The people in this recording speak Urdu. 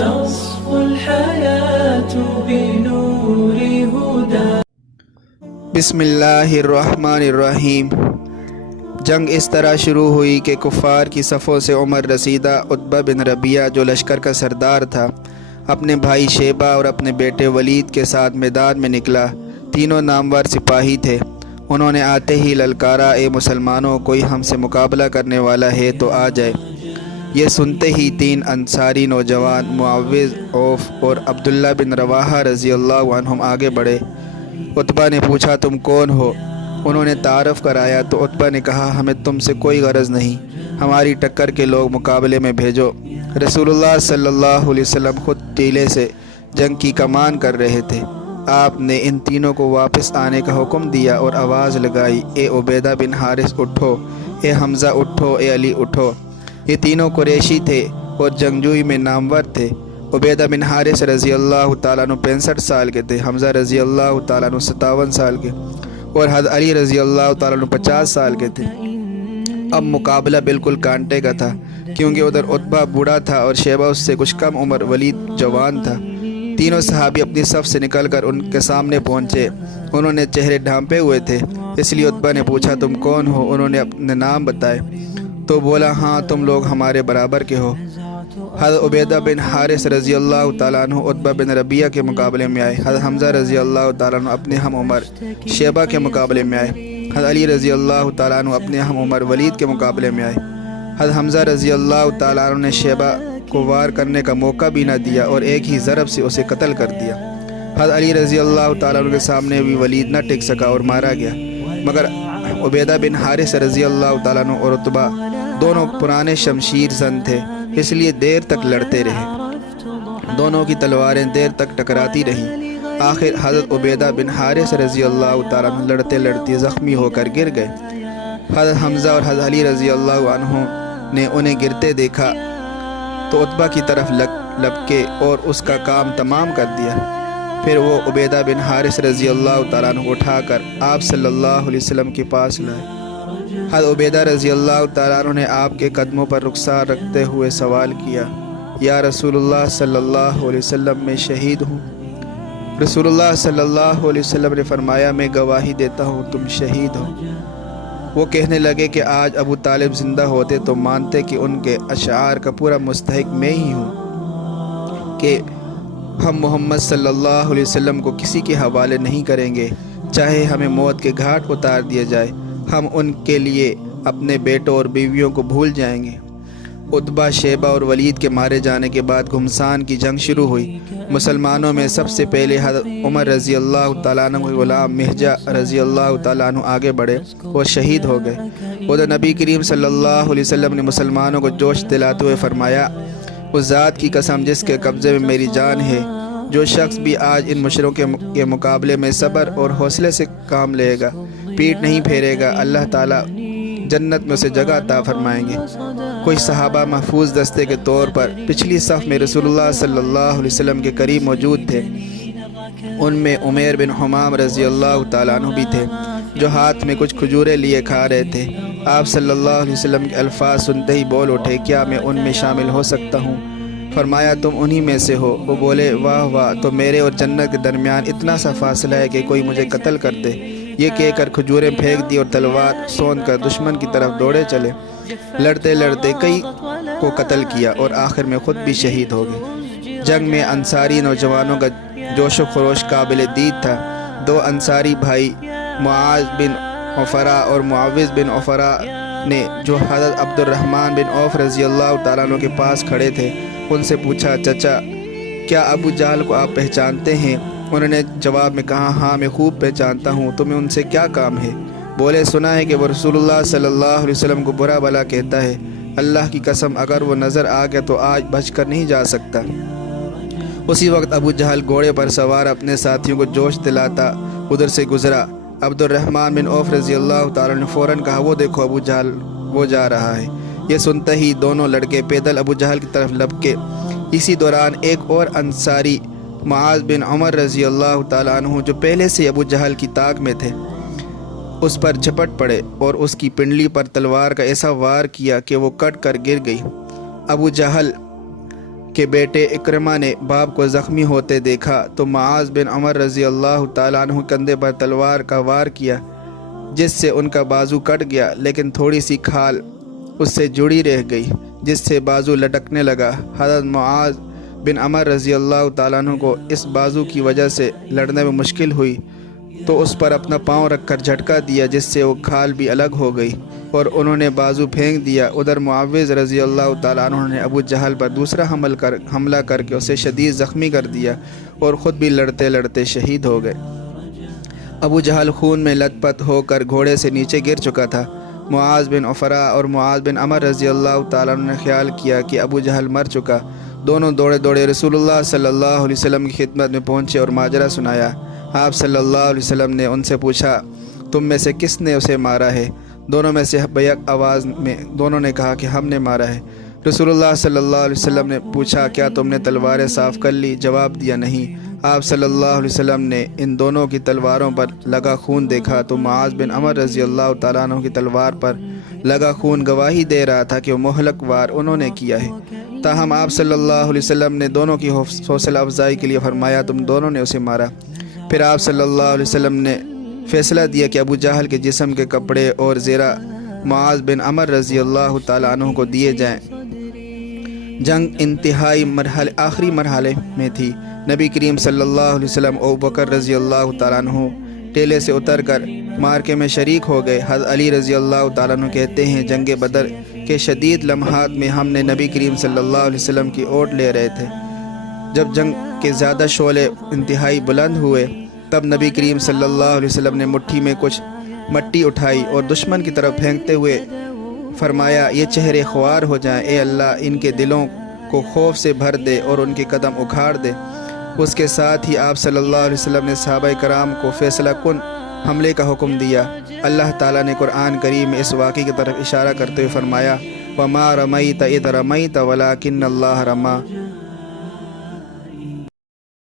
تصفو الحياة بنور هدى. بسم اللہ الرحمن الرحیم۔ جنگ اس طرح شروع ہوئی کہ کفار کی صفوں سے عمر رسیدہ عتبہ بن ربیعہ جو لشکر کا سردار تھا اپنے بھائی شیبہ اور اپنے بیٹے ولید کے ساتھ میدان میں نکلا۔ تینوں نامور سپاہی تھے۔ انہوں نے آتے ہی للکارا، اے مسلمانوں، کوئی ہم سے مقابلہ کرنے والا ہے تو آ جائے۔ یہ سنتے ہی تین انصاری نوجوان معوذ، عوف اور عبداللہ بن رواحہ رضی اللہ عنہم آگے بڑھے۔ عتبہ نے پوچھا تم کون ہو؟ انہوں نے تعارف کرایا تو عتبہ نے کہا ہمیں تم سے کوئی غرض نہیں، ہماری ٹکر کے لوگ مقابلے میں بھیجو۔ رسول اللہ صلی اللہ علیہ وسلم خود ٹیلے سے جنگ کی کمان کر رہے تھے۔ آپ نے ان تینوں کو واپس آنے کا حکم دیا اور آواز لگائی، اے عبیدہ بن حارث اٹھو، اے حمزہ اٹھو، اے علی اٹھو۔ یہ تینوں قریشی تھے اور جنگجوئی میں نامور تھے۔ عبیدہ بن حارث رضی اللہ تعالیٰ عنہ 65 سال کے تھے، حمزہ رضی اللہ تعالیٰ عنہ 57 سال کے اور حضرت علی رضی اللہ تعالیٰ عنہ 50 سال کے تھے۔ اب مقابلہ بالکل کانٹے کا تھا، کیونکہ ادھر عتبہ بوڑھا تھا اور شیبہ اس سے کچھ کم عمر، ولید جوان تھا۔ تینوں صحابی اپنی صف سے نکل کر ان کے سامنے پہنچے۔ انہوں نے چہرے ڈھانپے ہوئے تھے، اس لیے عتبہ نے پوچھا تم کون ہو؟ انہوں نے اپنے نام بتائے تو بولا ہاں تم لوگ ہمارے برابر کے ہو۔ حضرت عبیدہ بن حارث رضی اللہ تعالیٰ عنہ عتبہ بن ربیعہ کے مقابلے میں آئے۔ حضرت حمزہ رضی اللہ تعالیٰ عنہ اپنے ہم عمر شیبہ کے مقابلے میں آئے۔ حضرت علی رضی اللہ تعالیٰ عنہ اپنے ہم عمر ولید کے مقابلے میں آئے۔ حضرت حمزہ رضی اللہ تعالیٰ عنہ نے شیبہ کو وار کرنے کا موقع بھی نہ دیا اور ایک ہی ضرب سے اسے قتل کر دیا۔ حضرت علی رضی اللہ تعالیٰ عنہ کے سامنے بھی ولید نہ ٹک سکا اور مارا گیا، مگر عبیدہ بن حارث رضی اللہ تعالیٰ عنہ اور عتبہ دونوں پرانے شمشیر زن تھے، اس لیے دیر تک لڑتے رہے۔ دونوں کی تلواریں دیر تک ٹکراتی رہیں۔ آخر حضرت عبیدہ بن حارث رضی اللہ تعالیٰ عنہ لڑتے لڑتے زخمی ہو کر گر گئے۔ حضرت حمزہ اور حضرت علی رضی اللہ عنہ نے انہیں گرتے دیکھا تو عتبہ کی طرف لپکے اور اس کا کام تمام کر دیا۔ پھر وہ عبیدہ بن حارث رضی اللہ تعالیٰ عنہ اٹھا کر آپ صلی اللہ علیہ وسلم کے پاس لائے۔ حضرت عبیدہ رضی اللہ تعالیٰ عنہ نے آپ کے قدموں پر رخسار رکھتے ہوئے سوال کیا، یا رسول اللہ صلی اللہ علیہ وسلم میں شہید ہوں۔ رسول اللہ صلی اللہ علیہ وسلم نے فرمایا میں گواہی دیتا ہوں تم شہید ہو۔ وہ کہنے لگے کہ آج ابو طالب زندہ ہوتے تو مانتے کہ ان کے اشعار کا پورا مستحق میں ہی ہوں، کہ ہم محمد صلی اللہ علیہ وسلم کو کسی کے حوالے نہیں کریں گے، چاہے ہمیں موت کے گھاٹ اتار دیا جائے، ہم ان کے لیے اپنے بیٹوں اور بیویوں کو بھول جائیں گے۔ عتبہ، شیبہ اور ولید کے مارے جانے کے بعد گھمسان کی جنگ شروع ہوئی۔ مسلمانوں میں سب سے پہلے حضرت عمر رضی اللہ تعالیٰ عنہ کے غلام مہجہ رضی اللہ تعالیٰ عنہ آگے بڑھے اور شہید ہو گئے۔ ادھر نبی کریم صلی اللہ علیہ وسلم نے مسلمانوں کو جوش دلاتے ہوئے فرمایا، اس ذات کی قسم جس کے قبضے میں میری جان ہے، جو شخص بھی آج ان مشرکوں کے مقابلے میں صبر اور حوصلے سے کام لے گا، پیٹ نہیں پھیرے گا، اللہ تعالیٰ جنت میں اسے جگہ عطا فرمائیں گے۔ کچھ صحابہ محفوظ دستے کے طور پر پچھلی صف میں رسول اللہ صلی اللہ علیہ وسلم کے قریب موجود تھے۔ ان میں عمیر بن حمام رضی اللہ تعالیٰ عنہ بھی تھے، جو ہاتھ میں کچھ کھجوریں لیے کھا رہے تھے۔ آپ صلی اللہ علیہ وسلم کے الفاظ سنتے ہی بول اٹھے، کیا میں ان میں شامل ہو سکتا ہوں؟ فرمایا تم انہی میں سے ہو۔ وہ بولے واہ واہ، تو میرے اور جنت کے درمیان اتنا سا فاصلہ ہے کہ کوئی مجھے قتل کر دے۔ یہ کہہ کر کھجوریں پھینک دی اور تلوار سوند کر دشمن کی طرف دوڑے چلے۔ لڑتے لڑتے کئی کو قتل کیا اور آخر میں خود بھی شہید ہو گئے۔ جنگ میں انصاری نوجوانوں کا جوش و خروش قابل دید تھا۔ دو انصاری بھائی معاذ بن عفرا اور معوذ بن عفرا نے، جو حضرت عبد الرحمن بن عوف رضی اللہ تعالیٰ عنہ کے پاس کھڑے تھے، ان سے پوچھا چچا کیا ابو جہل کو آپ پہچانتے ہیں؟ انہوں نے جواب میں کہا ہاں میں خوب پہچانتا ہوں، تمہیں ان سے کیا کام ہے؟ بولے سنا ہے کہ وہ رسول اللہ صلی اللہ علیہ وسلم کو برا بھلا کہتا ہے، اللہ کی قسم اگر وہ نظر آ گیا تو آج بچ کر نہیں جا سکتا۔ اسی وقت ابو جہل گھوڑے پر سوار اپنے ساتھیوں کو جوش دلاتا ادھر سے گزرا۔ عبد الرحمن بن عوف رضی اللہ تعالیٰ نے فوراً کہا وہ دیکھو ابو جہل وہ جا رہا ہے۔ یہ سنتے ہی دونوں لڑکے پیدل ابو جہل کی طرف لپکے۔ اسی دوران ایک اور انصاری معاذ بن عمر رضی اللہ تعالیٰ عنہ، جو پہلے سے ابو جہل کی طاق میں تھے، اس پر جھپٹ پڑے اور اس کی پنڈلی پر تلوار کا ایسا وار کیا کہ وہ کٹ کر گر گئی۔ ابو جہل کہ بیٹے اکرمہ نے باپ کو زخمی ہوتے دیکھا تو معاذ بن عمر رضی اللہ تعالیٰ عنہ کندھے پر تلوار کا وار کیا، جس سے ان کا بازو کٹ گیا، لیکن تھوڑی سی کھال اس سے جڑی رہ گئی جس سے بازو لٹکنے لگا۔ حضرت معاذ بن عمر رضی اللہ تعالیٰ عنہ کو اس بازو کی وجہ سے لڑنے میں مشکل ہوئی تو اس پر اپنا پاؤں رکھ کر جھٹکا دیا، جس سے وہ کھال بھی الگ ہو گئی اور انہوں نے بازو پھینک دیا۔ ادھر معوذ رضی اللہ تعالیٰ عنہ نے ابو جہل پر دوسرا حملہ کر کے اسے شدید زخمی کر دیا اور خود بھی لڑتے لڑتے شہید ہو گئے۔ ابو جہل خون میں لت پت ہو کر گھوڑے سے نیچے گر چکا تھا۔ معاذ بن عفرا اور معاذ بن عمر رضی اللہ تعالیٰ عنہ نے خیال کیا کہ ابو جہل مر چکا۔ دونوں دوڑے دوڑے رسول اللہ صلی اللہ علیہ وسلم کی خدمت میں پہنچے اور ماجرا سنایا۔ آپ صلی اللہ علیہ وسلم نے ان سے پوچھا، تم میں سے کس نے اسے مارا ہے؟ دونوں میں سے بیک آواز میں دونوں نے کہا کہ ہم نے مارا ہے۔ رسول اللہ صلی اللہ علیہ وسلم نے پوچھا، کیا تم نے تلواریں صاف کر لی؟ جواب دیا، نہیں۔ آپ صلی اللہ علیہ وسلم نے ان دونوں کی تلواروں پر لگا خون دیکھا تو معاذ بن عمر رضی اللہ تعالیٰ عنہ کی تلوار پر لگا خون گواہی دے رہا تھا کہ وہ مہلک وار انہوں نے کیا ہے۔ تاہم آپ صلی اللہ علیہ وسلم نے دونوں کی حوصلہ افزائی کے لیے فرمایا، تم دونوں نے اسے مارا۔ پھر آپ صلی اللہ علیہ وسلم نے فیصلہ دیا کہ ابو جہل کے جسم کے کپڑے اور زیرہ معاذ بن عمر رضی اللہ تعالیٰ عنہ کو دیے جائیں۔ جنگ انتہائی آخری مرحلے میں تھی۔ نبی کریم صلی اللہ علیہ وسلم ابو بکر رضی اللہ تعالیٰ عنہ ٹیلے سے اتر کر مارکے میں شریک ہو گئے۔ حضرت علی رضی اللہ تعالیٰ عنہ کہتے ہیں، جنگ بدر کے شدید لمحات میں ہم نے نبی کریم صلی اللہ علیہ وسلم کی اوٹ لے رہے تھے۔ جب جنگ کے زیادہ شعلے انتہائی بلند ہوئے تب نبی کریم صلی اللہ علیہ وسلم نے مٹھی میں کچھ مٹی اٹھائی اور دشمن کی طرف پھینکتے ہوئے فرمایا، یہ چہرے خوار ہو جائیں، اے اللہ ان کے دلوں کو خوف سے بھر دے اور ان کے قدم اکھاڑ دے۔ اس کے ساتھ ہی آپ صلی اللہ علیہ وسلم نے صحابہ کرام کو فیصلہ کن حملے کا حکم دیا۔ اللہ تعالیٰ نے قرآن کریم میں اس واقعے کی طرف اشارہ کرتے ہوئے فرمایا، وَمَا رَمَيْتَ إِذْ رَمَيْتَ وَلَكِنَّ اللَّهَ رَمَى۔